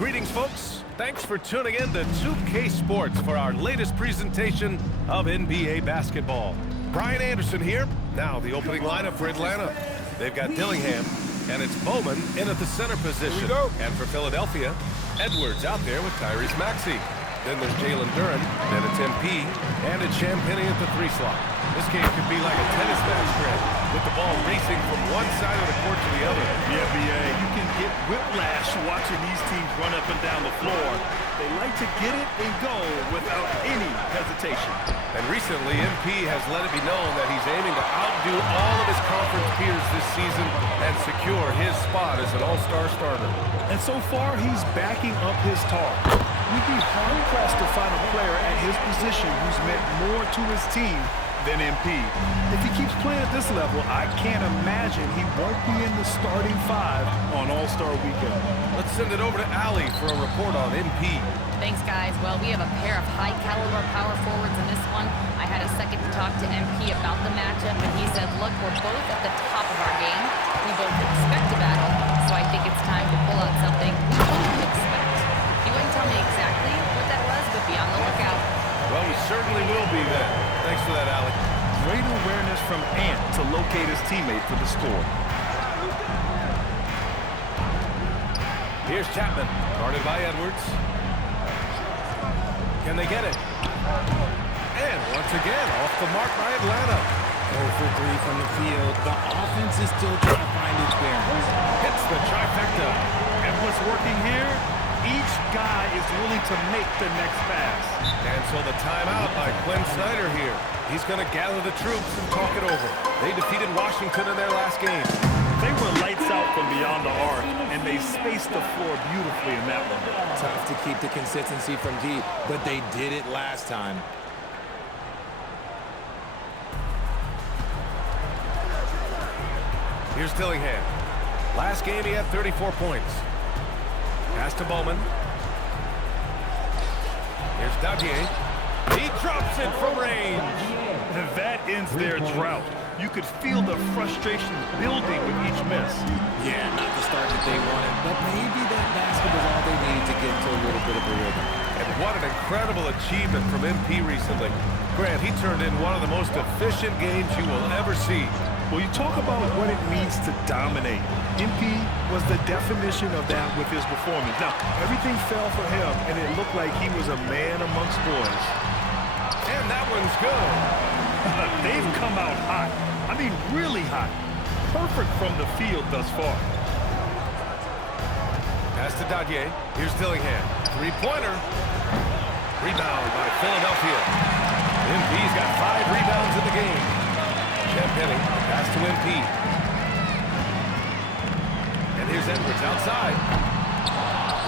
Greetings, folks. Thanks for tuning in to 2K Sports for our latest presentation of NBA basketball. Brian Anderson here. Now the opening lineup for Atlanta. They've got Dillingham, and it's Bowman in at the center position. And for Philadelphia, Edwards out there with Tyrese Maxey. Then there's Jalen Duren, then it's MP, and it's Champagnie at the 3 slot. This game could be like a tennis match, Grant, with the ball racing from one side of the court to the other. Yeah, B.A., you can get whiplash watching these teams run up and down the floor. They like to get it and go without any hesitation. And recently, MP has let it be known that he's aiming to outdo all of his conference peers this season and secure his spot as an all-star starter. And so far, he's backing up his talk. You'd be hard-pressed to find a player at his position who's meant more to his team than MP. If he keeps playing at this level, I can't imagine he won't be in the starting 5 on All-Star Weekend. Let's send it over to Allie for a report on MP. Thanks, guys. Well, we have a pair of high-caliber power forwards in this one. I had a second to talk to MP about the matchup, and he said, look, we're both at the top of our game. We both expect a battle, so I think it's time to pull out something we both expect. He wouldn't tell me exactly what that was, but be on the lookout. Well, we certainly will be then. Thanks for that, Allie. Great awareness from Ant to locate his teammate for the score. Here's Chapman, guarded by Edwards. Can they get it? And once again, off the mark by Atlanta. 0 for 3 from the field. The offense is still trying to find its bearings. Hits the trifecta. And what's working here? Each guy is willing to make the next pass. And so the timeout by Quinn Snyder here. He's going to gather the troops and talk it over. They defeated Washington in their last game. They were lights out from beyond the arc, and they spaced the floor beautifully in that one. Tough to keep the consistency from deep, but they did it last time. Here's Dillingham. Last game he had 34 points. Pass to Bowman. Here's Daguerre. He drops it from range. And that ends their drought. You could feel the frustration building with each miss. Yeah, not the start that they wanted, but maybe that basket was all they needed to get to a little bit of a rhythm. And what an incredible achievement from MP recently. Grant, he turned in one of the most efficient games you will ever see. Well, you talk about what it means to dominate. MP was the definition of that with his performance. Now, everything fell for him, and it looked like he was a man amongst boys. And that one's good. They've come out hot. I mean, really hot. Perfect from the field thus far. Pass to Daguerre. Here's Dillingham. Three-pointer. Rebound by Philadelphia. MP's got 5 rebounds in the game. Champagnie, pass to MP. And here's Edwards outside.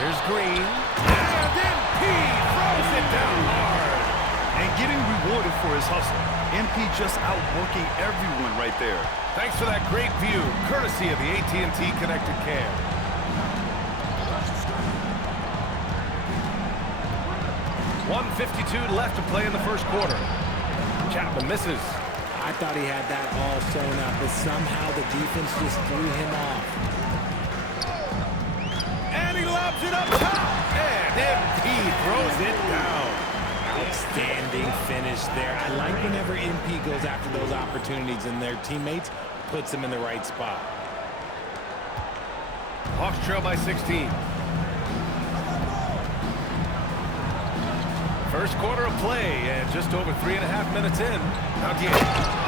Here's Green. And MP throws it down hard. And getting rewarded for his hustle. MP just outworking everyone right there. Thanks for that great view, courtesy of the AT&T Connected Cam. .152 left to play in the first quarter. Chapman misses. I thought he had that all sewn up, but somehow the defense just threw him off. And he lobs it up top. And MP throws it down. Outstanding finish there. I like whenever MP goes after those opportunities and their teammates puts them in the right spot. Hawks trail by 16. First quarter of play, and just over 3.5 minutes in.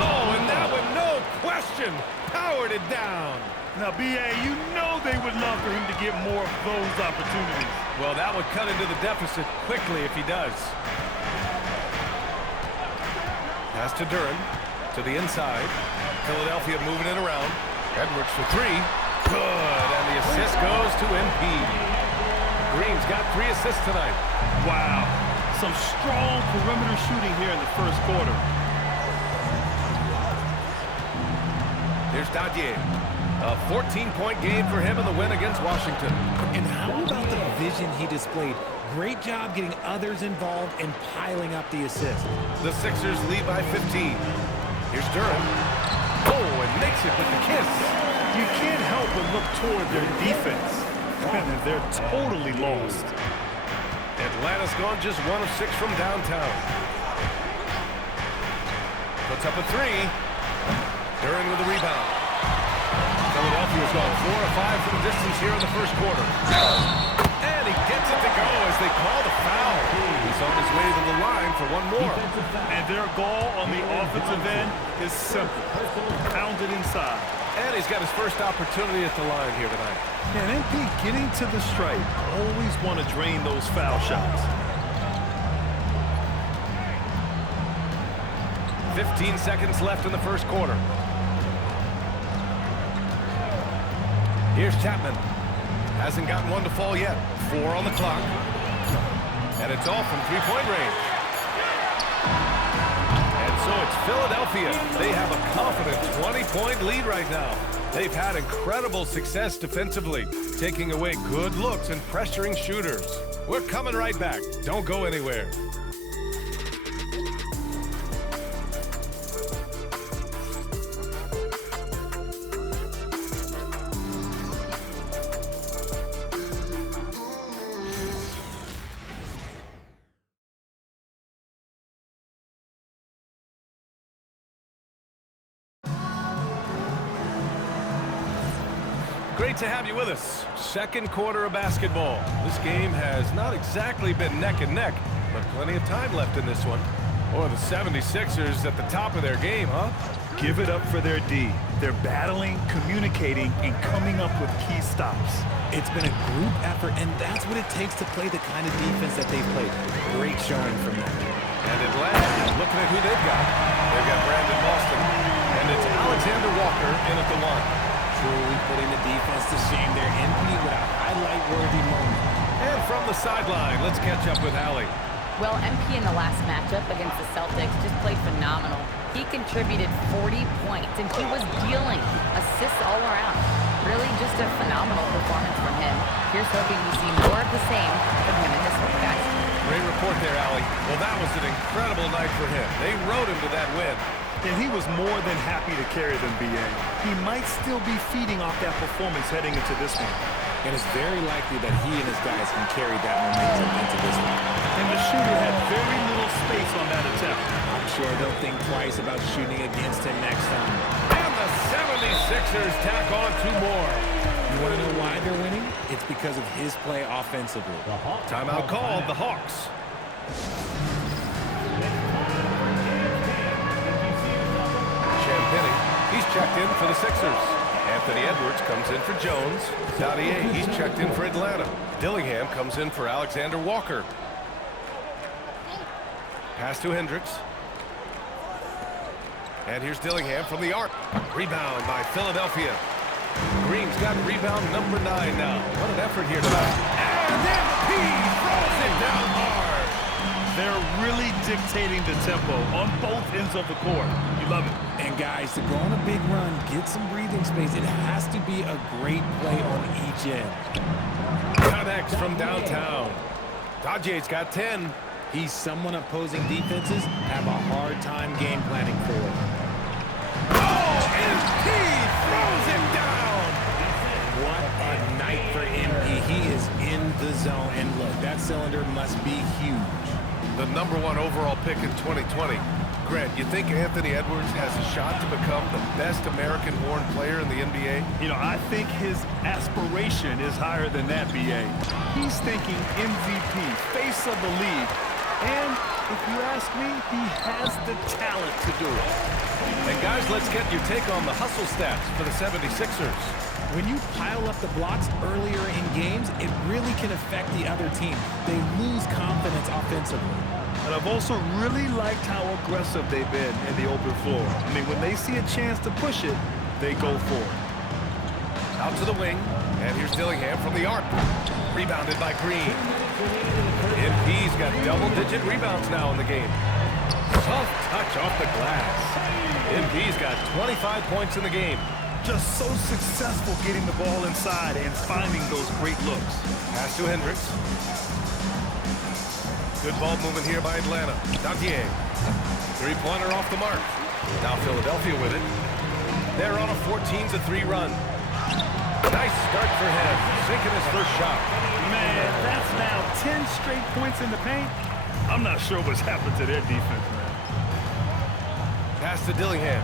Oh, and that one, no question, powered it down. Now, B.A., you know they would love for him to get more of those opportunities. Well, that would cut into the deficit quickly if he does. Pass to Duren, to the inside. Philadelphia moving it around. Edwards for 3. Good, and the assist goes to MP. Green's got 3 assists tonight. Wow. Some strong perimeter shooting here in the first quarter. Here's Daguerre. A 14-point game for him in the win against Washington. And how about the vision he displayed? Great job getting others involved and piling up the assist. The Sixers lead by 15. Here's Duren. Oh, and makes it with the kiss. You can't help but look toward their defense. And they're totally lost. Atlanta's gone just 1 of 6 from downtown. Puts up a 3. Duren with the rebound. Philadelphia's gone 4 of 5 from distance here in the first quarter. And he gets it to go as they call the foul. He's on his way to the line for one more. And their goal on the offensive end is simple. Pound it inside. And he's got his first opportunity at the line here tonight. And MP getting to the stripe. Always want to drain those foul shots. 15 seconds left in the first quarter. Here's Chapman. Hasn't gotten one to fall yet. 4 on the clock. And it's all from three-point range. And so it's Philadelphia. They have a confident 20-point lead right now. They've had incredible success defensively, taking away good looks and pressuring shooters. We're coming right back. Don't go anywhere. Great to have you with us. Second quarter of basketball. This game has not exactly been neck and neck, but plenty of time left in this one. Or the 76ers at the top of their game, huh? Give it up for their D. They're battling, communicating, and coming up with key stops. It's been a group effort, and that's what it takes to play the kind of defense that they've played. Great showing from them. And Atlanta, looking at who they've got. They've got Brandon Boston, and it's Alexander Walker in at the 1. Truly putting the defense to shame. Their MP with a highlight-worthy moment. And from the sideline, let's catch up with Allie. Well, MP in the last matchup against the Celtics just played phenomenal. He contributed 40 points, and he was dealing assists all around. Really just a phenomenal performance from him. Here's hoping we see more of the same from him in this one, guys. Great report there, Allie. Well, that was an incredible night for him. They rode him to that win. And he was more than happy to carry them, B.A. He might still be feeding off that performance heading into this one. And it's very likely that he and his guys can carry that momentum into this one. And the shooter had very little space on that attempt. I'm sure they'll think twice about shooting against him next time. And the 76ers tack on 2 more. You want to know why they're winning? It's because of his play offensively. Timeout called, the Hawks. Champagnie, he's checked in for the Sixers. Anthony Edwards comes in for Jones. Dadier, he's checked in for Atlanta. Dillingham comes in for Alexander Walker. Pass to Hendricks. And here's Dillingham from the arc. Rebound by Philadelphia. Green's got rebound number 9 now. What an effort here tonight. And MP throws it down hard. They're really dictating the tempo on both ends of the court. You love it. And guys, to go on a big run, get some breathing space, it has to be a great play on each end. Connects from downtown. Dajie's got 10. He's someone opposing defenses have a hard time game planning for. Oh, MP throws him down. What a night for MP. He is in the zone. And look, that cylinder must be huge. The number 1 overall pick in 2020. Grant, you think Anthony Edwards has a shot to become the best American-born player in the NBA? You know, I think his aspiration is higher than that, B.A. He's thinking MVP, face of the league. And if you ask me, he has the talent to do it. And guys, let's get your take on the hustle stats for the 76ers. When you pile up the blocks earlier in games, it really can affect the other team. They lose confidence offensively. And I've also really liked how aggressive they've been in the open floor. I mean, when they see a chance to push it, they go for it. Out to the wing, and here's Dillingham from the arc. Rebounded by Green. MP's got double-digit rebounds now in the game. Soft touch off the glass. MP's got 25 points in the game. Just so successful getting the ball inside and finding those great looks. Pass to Hendricks. Good ball movement here by Atlanta. Dadier. Three-pointer off the mark. Now Philadelphia with it. They're on a 14-3 run. Nice start for him, sinking his first shot. Man, that's now 10 straight points in the paint. I'm not sure what's happened to their defense, man. Pass to Dillingham.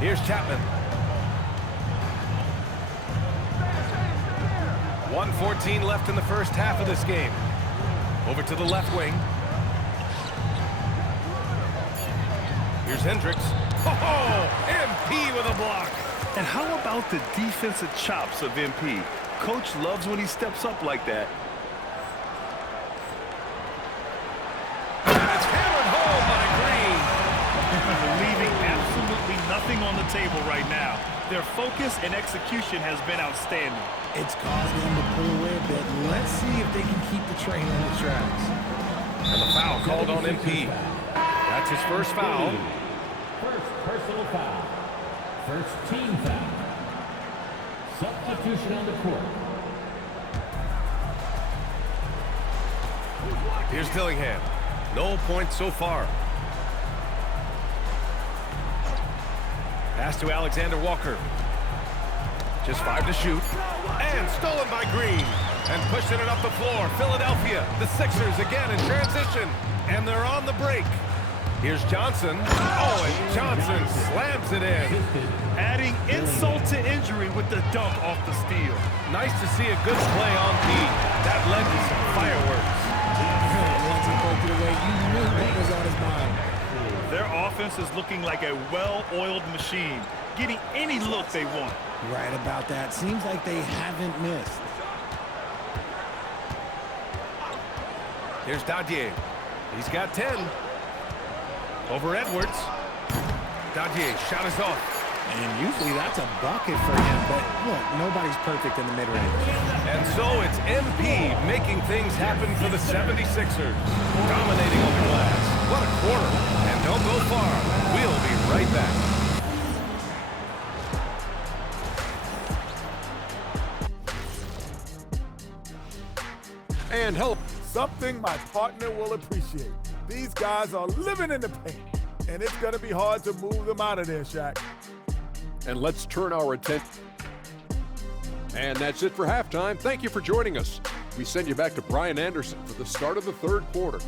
Here's Chapman. 1:14 left in the first half of this game. Over to the left wing. Here's Hendricks. Oh, MP with a block. And how about the defensive chops of MP? Coach loves when he steps up like that. And it's hammered home by Green. Leaving absolutely nothing on the table right now. Their focus and execution has been outstanding. It's caused them to pull away a bit. Let's see if they can keep the train on the tracks. And the foul called on MP. That's his first foul. First personal foul. First team foul. Substitution on the court. Here's Dillingham. No points so far. Pass to Alexander Walker. Just 5 to shoot. And stolen by Green. And pushing it up the floor. Philadelphia, the Sixers again in transition. And they're on the break. Here's Johnson. Oh, and Johnson slams it in. Adding insult to injury with the dunk off the steal. Nice to see a good play on P. That led to some fireworks. Once he poked it away, you knew what was on his mind. Their offense is looking like a well-oiled machine, getting any look they want. Right about that. Seems like they haven't missed. Here's Dadier. He's got 10. Over Edwards. Dadier, shot is off. And usually that's a bucket for him, but look, nobody's perfect in the mid-range. And so it's MP making things happen for the 76ers. Dominating on the glass. What a quarter. And don't go far. We'll be right back. And help. Something my partner will appreciate. These guys are living in the paint, and it's going to be hard to move them out of there, Shaq. And let's turn our attention. And that's it for halftime. Thank you for joining us. We send you back to Brian Anderson for the start of the third quarter.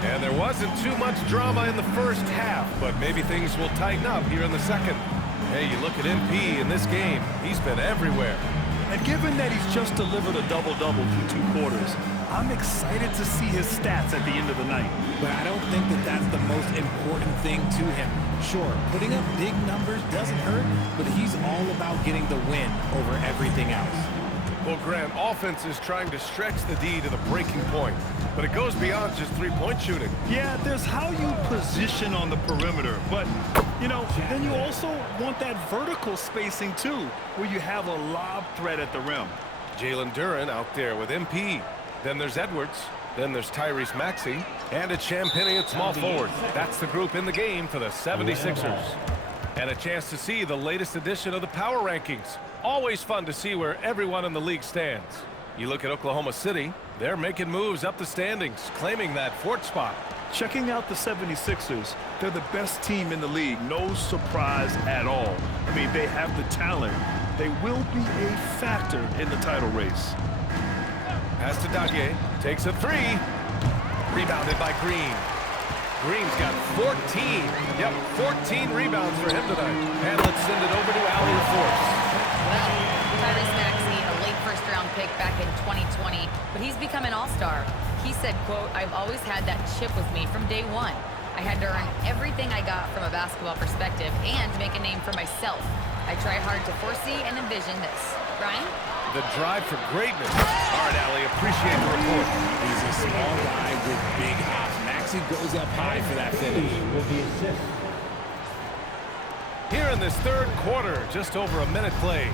And there wasn't too much drama in the first half, but maybe things will tighten up here in the second. Hey, you look at MP in this game, he's been everywhere. And given that he's just delivered a double-double through 2 quarters, I'm excited to see his stats at the end of the night. But I don't think that that's the most important thing to him. Sure, putting up big numbers doesn't hurt, but he's all about getting the win over everything else. Well, Grant, offense is trying to stretch the D to the breaking point, but it goes beyond just three-point shooting. Yeah, there's how you position on the perimeter, but, you know, then you also want that vertical spacing, too, where you have a lob threat at the rim. Jalen Duren out there with MP. Then there's Edwards. Then there's Tyrese Maxey. And it's Champagnie at small forward. That's the group in the game for the 76ers. And a chance to see the latest edition of the power rankings. Always fun to see where everyone in the league stands. You look at Oklahoma City, they're making moves up the standings, claiming that fourth spot. Checking out the 76ers, they're the best team in the league. No surprise at all. I mean, they have the talent. They will be a factor in the title race. Pass to Dadier, takes a 3. Rebounded by Green. Green's got 14. Yep, 14 rebounds for him tonight. And let's send it over to Allie Force. Well, Tyrese Maxey, a late first-round pick back in 2020, but he's become an all-star. He said, quote, "I've always had that chip with me from day one. I had to earn everything I got from a basketball perspective and make a name for myself. I try hard to foresee and envision this." Ryan? The drive for greatness. All right, Allie, appreciate the report. He's a small guy with big hops. Maxey goes up high for that finish. With the assist. Here in this third quarter, just over a minute played.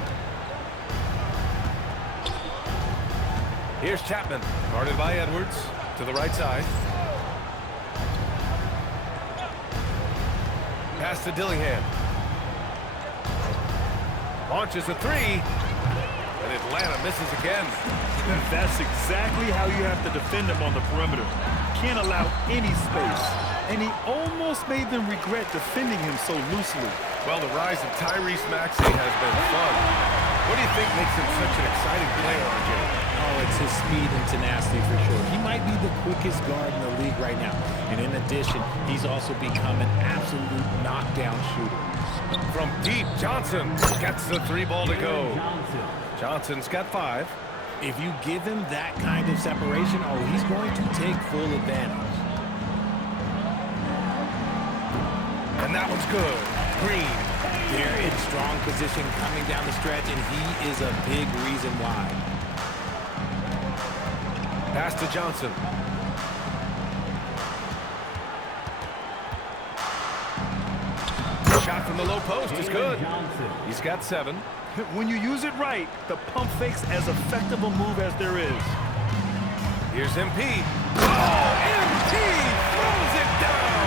Here's Chapman, guarded by Edwards, to the right side. Pass to Dillingham. Launches a 3. And Atlanta misses again. That's exactly how you have to defend him on the perimeter. Can't allow any space. And he almost made them regret defending him so loosely. Well, the rise of Tyrese Maxey has been fun. What do you think makes him such an exciting player, RJ? Oh, it's his speed and tenacity for sure. He might be the quickest guard in the league right now. And in addition, he's also become an absolute knockdown shooter. From deep, Johnson gets the 3 ball to go. Johnson's got 5. If you give him that kind of separation, oh, he's going to take full advantage. And that one's good. Green. They're in strong position coming down the stretch, and he is a big reason why. Pass to Johnson. Shot from the low post is good. He's got 7. When you use it right, the pump fake's as effective a move as there is. Here's MP. Oh, MP throws it down.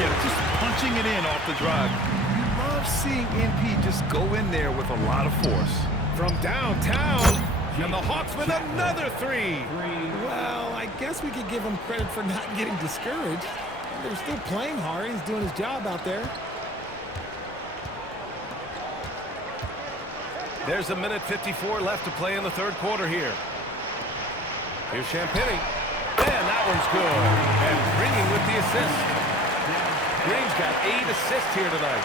Yeah, just punching it in off the drive. You love seeing MP just go in there with a lot of force. From downtown, and the Hawks with another 3. Well, I guess we could give him credit for not getting discouraged. They're still playing hard. He's doing his job out there. There's 1:54 left to play in the 3rd quarter here. Here's Champagnie. And that one's good. And Green with the assist. Green's got 8 assists here tonight.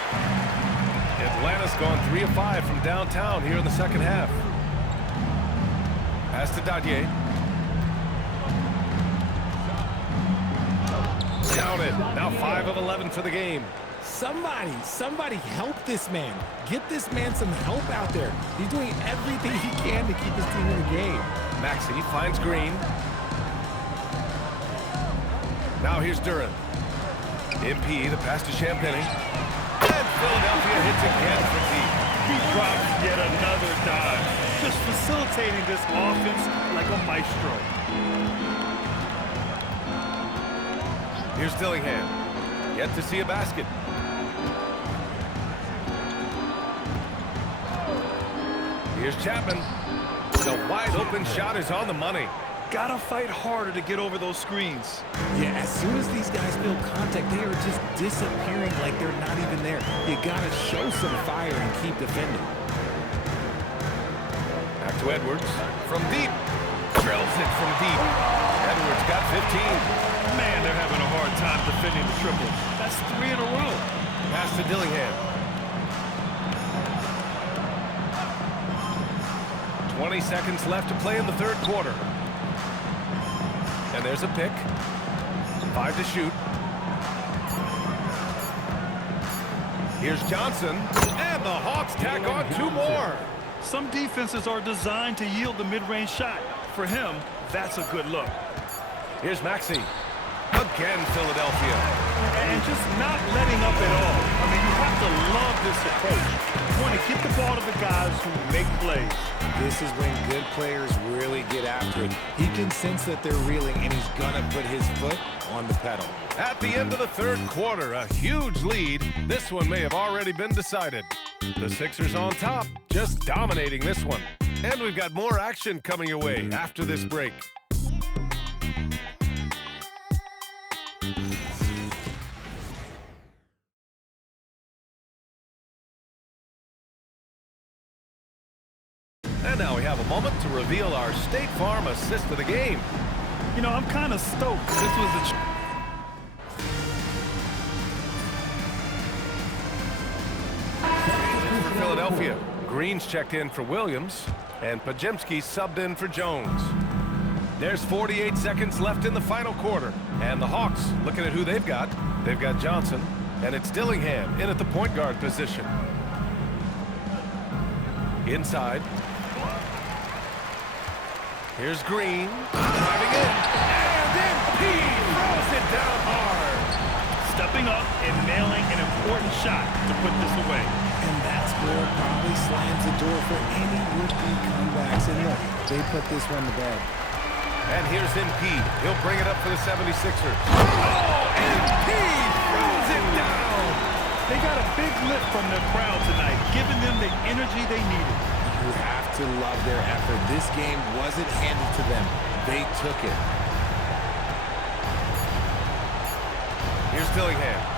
Atlanta's gone 3 of 5 from downtown here in the 2nd half. Pass to Dadier. Count it. Now 5 of 11 for the game. Somebody help this man. Get this man some help out there. He's doing everything he can to keep his team in the game. Maxey finds Green. Now here's Duren. MP, the pass to Champagnie. And Philadelphia hits again from deep. He drops yet another dive. Just facilitating this offense like a maestro. Here's Dillingham. Yet to see a basket. Here's Chapman. The wide open shot is on the money. Gotta fight harder to get over those screens. Yeah, as soon as these guys feel contact, they are just disappearing like they're not even there. You gotta show some fire and keep defending. Back to Edwards. From deep. Drills it from deep. Edwards got 15. Man, they're having a hard time defending the triple. That's 3 in a row. Pass to Dillingham. 20 seconds left to play in the 3rd quarter. And there's a pick. 5 to shoot. Here's Johnson. And the Hawks tack on 2 more. Some defenses are designed to yield the mid-range shot. For him, that's a good look. Here's Maxey. Again, Philadelphia. And just not letting up at all. I mean, you have to love this approach. You want to get the ball to the guys who make plays. This is when good players really get after it. He can sense that they're reeling, and he's going to put his foot on the pedal. At the end of the 3rd quarter, a huge lead. This one may have already been decided. The Sixers on top, just dominating this one. And we've got more action coming your way after this break. And now we have a moment to reveal our State Farm assist of the game. You know, I'm kind of stoked. This was For Philadelphia, Green's checked in for Williams, and Podziemski subbed in for Jones. There's 48 seconds left in the final quarter, and the Hawks, looking at who they've got Johnson, and it's Dillingham in at the point guard position. Inside. Here's Green, driving in, and MP throws it down hard. stepping up and nailing an important shot to put this away. And that score probably slams the door for any would-be comebacks. And look, they put this one to bed. And here's MP. He'll bring it up for the 76ers. Oh, MP throws it down. They got a big lift from their crowd tonight, giving them the energy they needed. You have to love their effort. This game wasn't handed to them. They took it. Here's Dillingham.